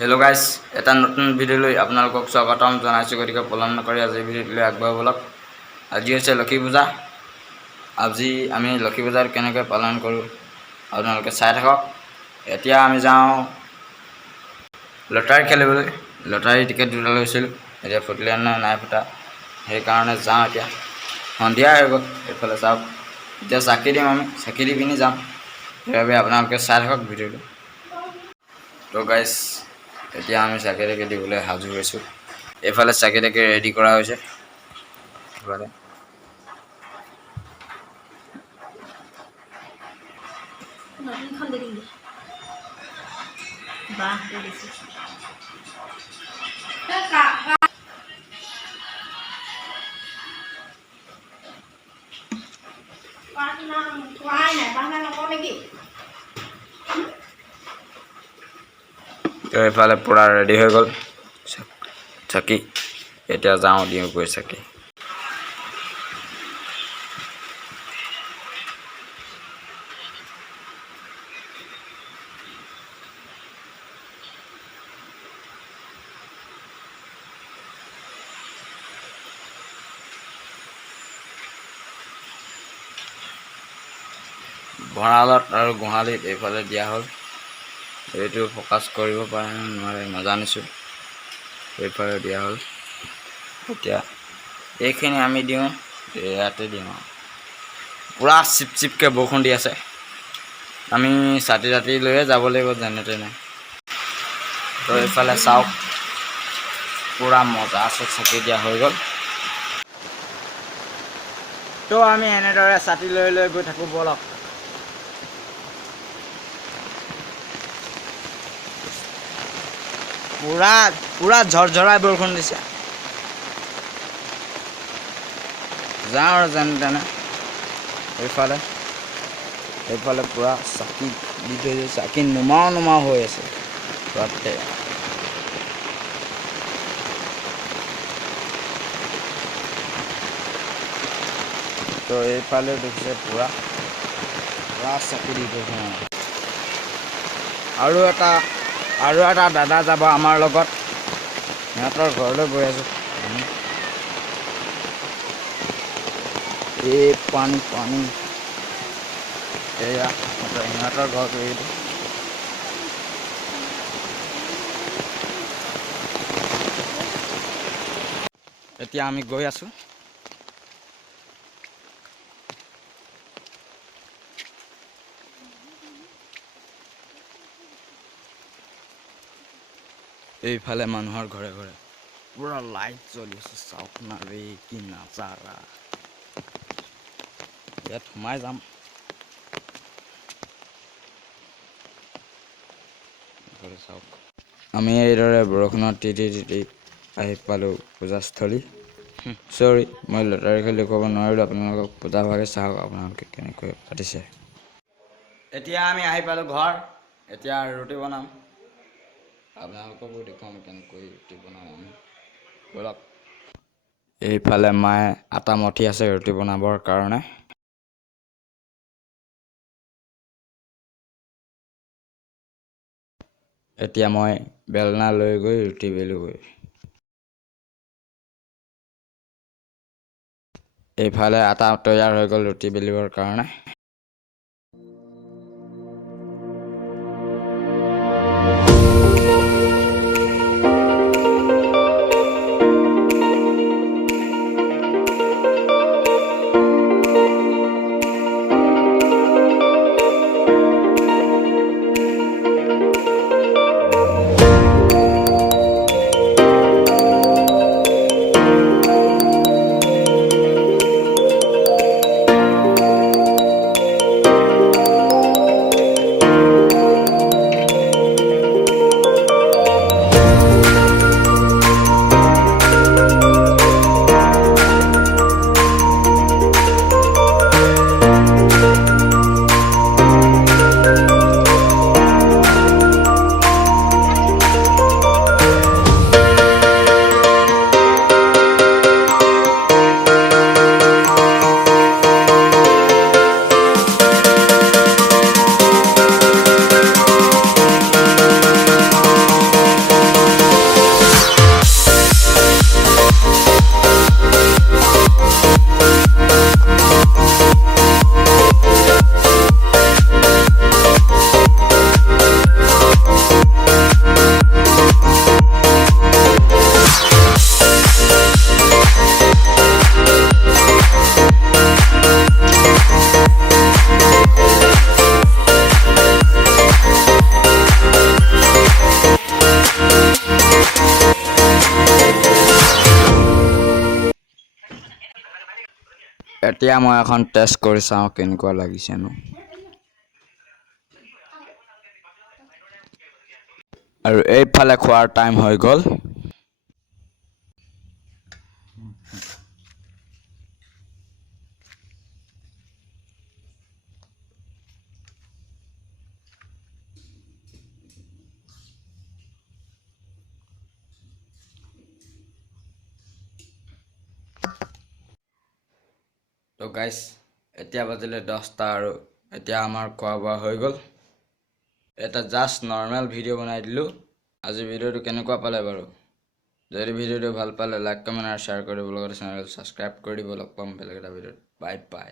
Hello guys, এটা নতুন video লৈ আপোনালোকক স্বাগতম জনাইছো গতিকে পলম নকৰি আজি ভিডিওটো লৈ আগবাঢ়ো বলক। আজি হৈছে লক্ষী পূজা। আজি আমি লক্ষী পূজাৰ কেনেকৈ পালন কৰোঁ আপোনালোকে চাই থাকক। এতিয়া আমি যাওঁ লটাৰী খেলিবলৈ। লটাৰী টিকেট দুটা লৈছিলোঁ, এতিয়া ফুটিলে নাই ফুটা, সেইকাৰণে যাওঁ। এতিয়া সন্ধিয়া হৈ গ'ল, এইফালে চাওক। এতিয়া চাকি দিম, আমি চাকি দি পিনি যাম। সেইবাবে আপোনালোকে চাই থাকক ভিডিওটো। তো গাইজ এতিয়া আমি চাকি তাকি দিবলৈ সাজু হৈছোঁ। এইফালে চাকি তাকি ৰেডি কৰা হৈছে। এইফালে তো এইফালে পূৰা ৰেডি হৈ গ'ল চাকি। এতিয়া যাওঁ দিওঁগৈ চাকি। ভঁৰালত আৰু গোহালিত এইফালে দিয়া হ'ল। এইটো ফ'কাছ কৰিব পাৰে নোৱাৰে নাজানিছোঁ। এইফালে দিয়া হ'ল। এতিয়া এইখিনি আমি দিওঁ, ইয়াতে দিওঁ। পূৰা চিপ চিপকৈ বৰষুণ দি আছে। আমি ছাতি তাতি লৈয়ে যাব লাগিব যেনে তেনে। তো এইফালে চাওক, পূৰা মজা আছে, চাকি দিয়া হৈ গ'ল। তো আমি এনেদৰে ছাতি লৈ লৈ গৈ থাকোঁ বলক। পূৰা ঝৰঝৰাই বৰষুণ দিছে। যাওঁ আৰু যেনে তেনে। এইফালে পূৰা চাকি দি থৈছে, চাকি নুমাও হৈ আছে তাতে। তো এইফালে দেখিছে পূৰা চাকি দি থৈছে। আৰু এটা দাদা যাব আমাৰ লগত, সিহঁতৰ ঘৰলৈ গৈ আছোঁ। এই পানী এয়া সিহঁতৰ ঘৰটো এইটো। এতিয়া আমি গৈ আছোঁ। এইফালে মানুহৰ ঘৰে ঘৰে পূৰা লাইট জ্বলি আছে। চাওক না ৰে, কি নাজাৰা। ইয়াত সোমাই যাম। চাওক, আমি এইদৰে বৰষুণত তিতি আহি পালোঁ পূজাস্থলী। চৰি, মই লটাৰী খেলি ক'ব নোৱাৰিলোঁ আপোনালোকক। পূজা ভাগে চাওক আপোনালোকে কেনেকৈ পাতিছে। এতিয়া আমি আহি পালোঁ ঘৰ। এতিয়া ৰুটি বনাম, আপোনালোককো দেখুৱাম কেনেকৈ ৰুটি বনাওঁ আমি বলক। এইফালে মায়ে আটা মঠি আছে ৰুটি বনাবৰ কাৰণে। এতিয়া মই বেলনা লৈ গৈ ৰুটি বেলোগৈ। এইফালে আটা তৈয়াৰ হৈ গ'ল ৰুটি বেলিবৰ কাৰণে। এতিয়া মই এখন টেষ্ট কৰি চাওঁ কেনেকুৱা লাগিছেনো আৰু এইফালে খোৱাৰ টাইম হৈ গ'ল তো গাইছ এতিয়া বাজিলে 10টা আৰু এতিয়া আমাৰ খোৱা বোৱা হৈ গ'ল এটা জাষ্ট নৰ্মেল ভিডিঅ' বনাই দিলোঁ আজি ভিডিঅ'টো কেনেকুৱা পালে বাৰু যদি ভিডিঅ'টো ভাল পালে লাইক কমেণ্ট আৰু শ্বেয়াৰ কৰিব লগতে চেনেলটো ছাবস্ক্ৰাইব কৰি দিব লগ পাম বেলেগ এটা ভিডিঅ'ত বাই বাই